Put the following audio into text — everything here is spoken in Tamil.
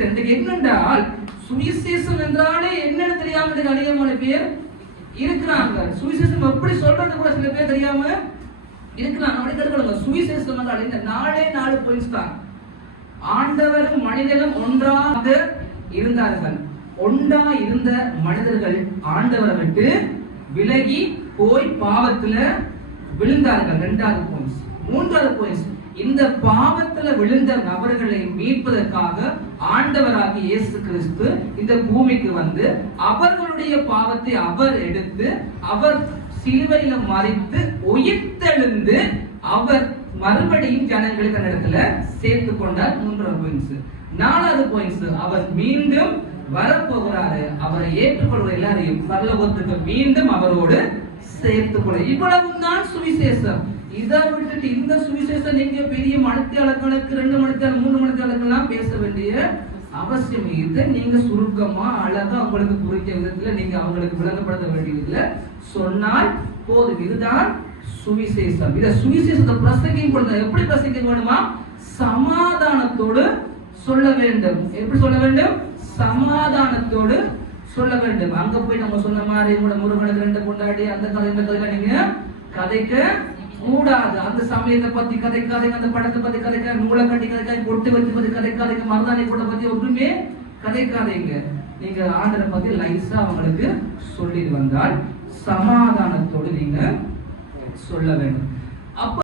விட்டு என்னென்றால் சுவிசேஷம் என்றாலே என்னன்னு தெரியாம அதிகமான பேர் இருக்கிறாங்க. சுவிசேஷம் எப்படி சொல்றது கூட சில பேர் தெரியாம இருக்கிறாங்க. அப்படி கேட்கணுங்க. சுவிசேஷம் என்றால் இந்த 4 பாயிண்ட்ஸ் தான். ஆண்டவரும் மனிதனும் ஒன்றாக இருந்தார்கள். ஒன்றா இருந்த மனிதர்கள் ஆண்டவரை விட்டு விலகி போய் பாவத்துல விழுந்தார்கள். 2வது பாயிண்ட்ஸ். 3வது பாயிண்ட்ஸ், இந்த பாவத்துல விழுந்த நபர்களை மீட்பதற்காக ஆண்டவராகிய இயேசு கிறிஸ்து இந்த பூமிக்கு வந்து அவர்களுடைய பாவத்தை அவர் எடுத்து அவர் சிலுவையில மரித்து உயிர்த்தெழுந்து அவர் மறுபடியும் ஜனங்களுக்கு அந்த இடத்துல சேர்த்து கொண்டார். 3வது பாயிண்ட்ஸ். 4வது பாயிண்ட்ஸ், அவர் மீண்டும் வரப்போகிறாரு. அவரை ஏற்றுக்கொள்கிற எல்லாரையும் பரலோகத்துக்கு மீண்டும் அவரோடு சேர்த்து கொள்ள. இவ்வளவும் தான் சுவிசேஷம். இதை விட்டுட்டு இந்த சுவிசேஷம் நீங்க பெரிய மணித்தியாளர்களுக்கு 2 மணித்தியாளர் 3 மணித்தியாளர்கள்லாம் பேச வேண்டிய அவசியம். இதை நீங்க சுருக்கமா அழகா உங்களுக்கு புரிஞ்ச விதத்துல நீங்க அவங்களுக்கு விளங்கப்படுத்த வேண்டியதுல சொன்னால் போதும். இதுதான் சுவிசேஷம். இத சுவிசேஷத்தை பிரசங்கிக்கும் பொழுது எப்படி பிரசங்கிக்க வேண்டுமா? சமாதானத்தோடு சொல்ல வேண்டும். எப்படி சொல்ல வேண்டும்? சமாதானத்தோடு சொல்ல வேண்டும். அங்க போய் நம்ம சொன்ன மாதிரி உங்களோட முருகனுக்கு 2 பொண்டாட்டி அந்த கதை இந்த கதையில நீங்க கதைக்க கூடாது. அந்த சமயத்தை பத்தி கதைக்காதீங்க, அந்த படத்தை பத்தி கதைக்க, நூலை கட்டி கதைக்காதீங்க, பொட்டு வச்சு பத்தி கதைக்காதீங்க, மருதாணி கூட பத்தி ஒன்றுமே கதைக்காதீங்க. நீங்க ஆண்டரை பத்தி லைஸா அவங்களுக்கு சொல்லிட்டு வந்தால் சமாதானத்தோடு நீங்க சொல்ல வேண்டும். அப்ப